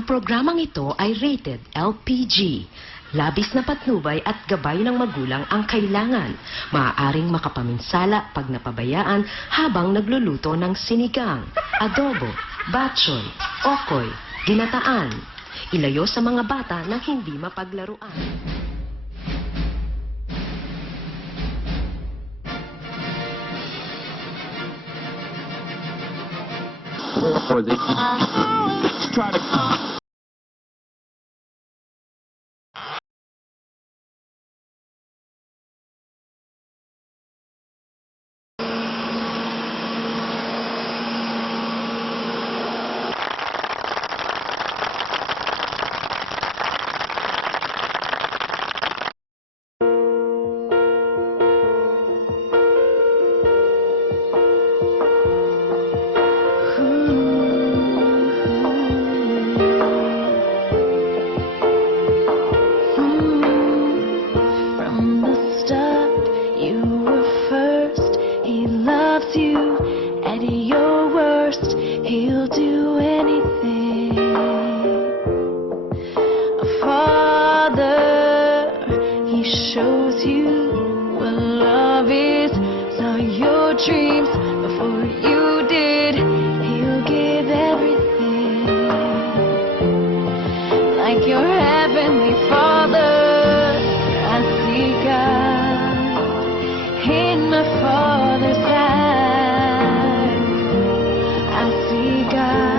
Ang programang ito ay rated LPG. Labis na patnubay at gabay ng magulang ang kailangan. Maaaring makapaminsala pag napabayaan habang nagluluto ng sinigang, adobo, batchoy, okoy, ginataan. Ilayo sa mga bata na hindi mapaglaruan. Try to From the start, you were first. He loves you at your worst. He'll do anything. A father, he shows you what love is. Saw your dreams before you did. He'll give everything. Like your heavenly Father, I see God in my Father's eyes. I see God.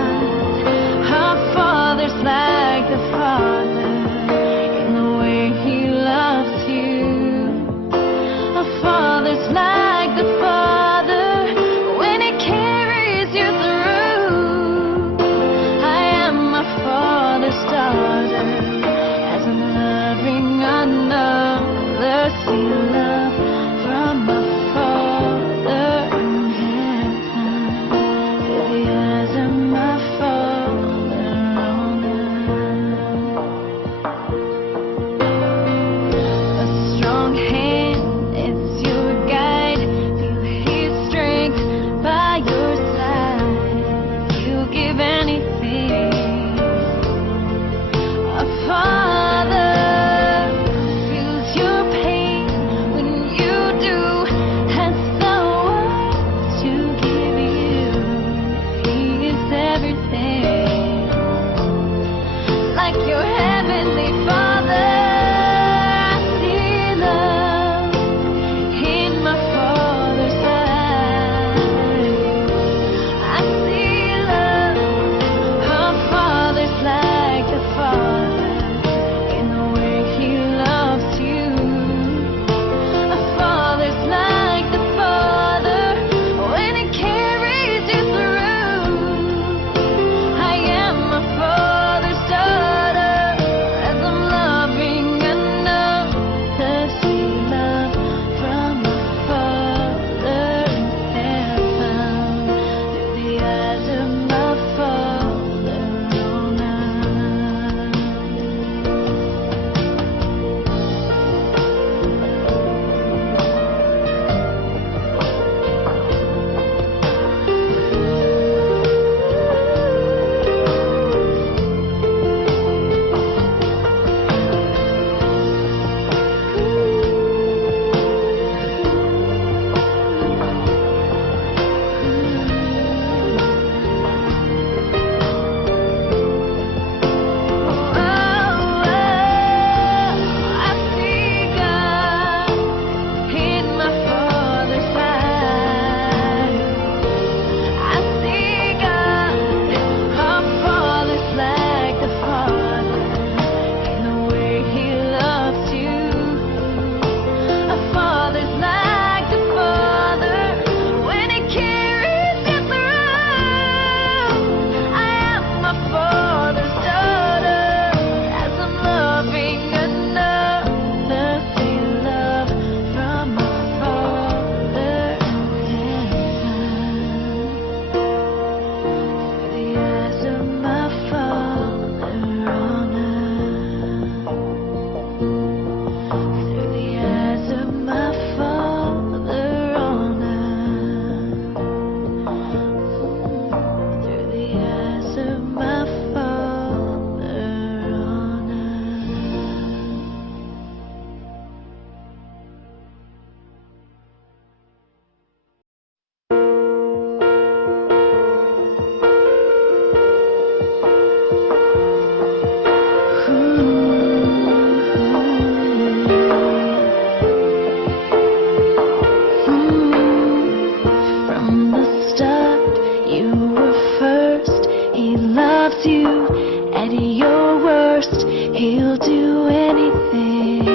He'll do anything.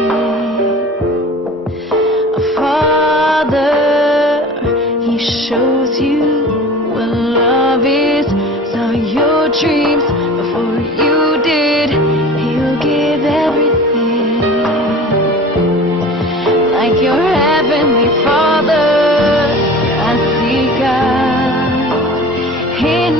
A father, he shows you what love is. Saw your dreams before you did. He'll give everything. Like your heavenly Father, I see God in